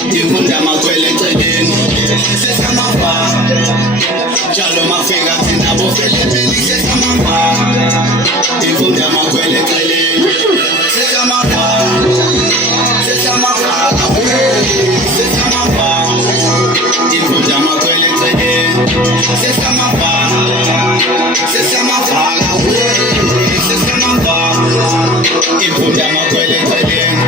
Imfunda makwele eceleni sesamafa njalo mafika thina bofelebeli sesamafa imfunda makwele eceleni sesamafa sesamafa sesamafa imfunda makwele eceleni sesamafa sesamafa sesamafa imfunda makwele eceleni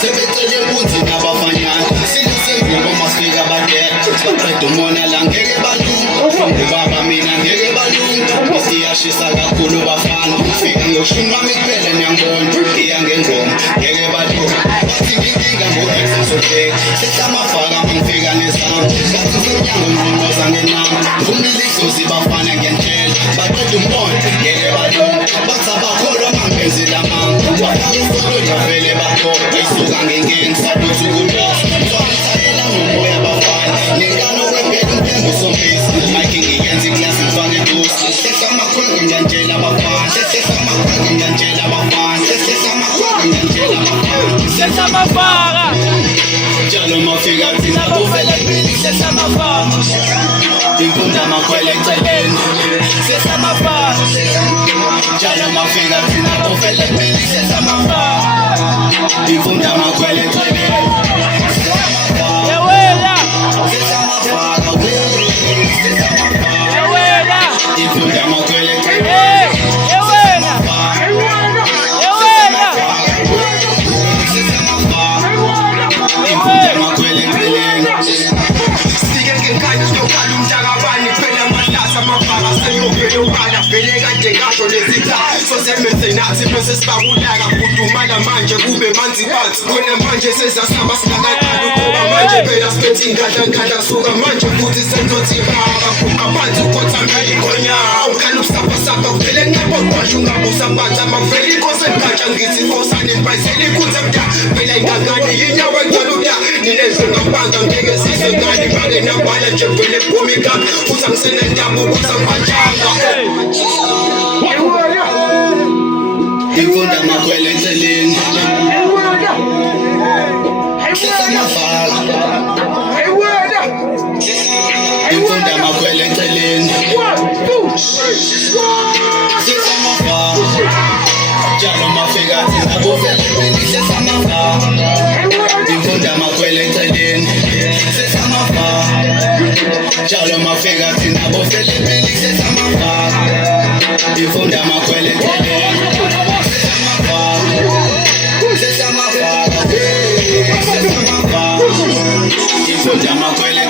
sebecele ukuthi nabafanyana singasengubo masifika badela baqeda umona la ngeke balunga ubaba mina ngeke balunga isiyashisa kakhulu bafana fika ngiyoshuma miphele niyangibona iya ngengoma ngeke balunga bathi nginkinga ngo-exasobheka sehlamafaka ngifika nesama ngathi semnyango ngqonoza ngenama umilisozi bafana ngentshela baqeda umona ngeke balunga bathi abakholwa mangenzela manga bakakufolo javele bakholwa ayisuka ngenkinga sabuthi ukulosa mswamisayela ngomoya bafana ningano kwempela umthembo sombisi mayike ngiyenza iklasi ngifane dusi sesamakhwenge ngiyantshela bafana sesamakhwenge ngiyantshela bafana sesamakhwenge ngiyantshela bafana sesamafaka njalo mafika thina bofelebeli sesamafaka imfunda makwele eceleni sesamafaka njalo mafika thina bofelebeli sesamafaka imfunda makwele eceleni yewela sesamafaka sesamafaka yewela imfunda makwele eceleni yewela yewela imfunda makwele eceleni sike ngenkani yokhala umntakabani phela amalasa amabhaka seyovele ubala vele kade ngasho nezitha sosemenze nathi bese sibabulaka kudumala manje kube manzi phansi khona manje sezasaba sinakaqala ukuba manje phela siphethe ingadla suka manje futhi senzothi baka fuqa phansi ukothamela igonya awukhala usapasapa kuphela enqabo kwasho ungabusa phansi amavele inkosi engatsha ngithi nkosane mpayisela ikhutha mda phela ingangane yinyawo engcoluda ninezingabanga ngeke sizwe ngani bake nabhala nje vele phumika futhi angisenendaba ukuthi angiphathanga imfunda makwele eceleni sesamafaka imfunda makwele eceleni sesamafaka njalo mafika thina bofelebeli sesamafaka imfunda makwele eceleni sesamafaka njalo mafika thina bofelebeli sesamafaka imfunda makwele eceleni sesamafaka imfunda makwele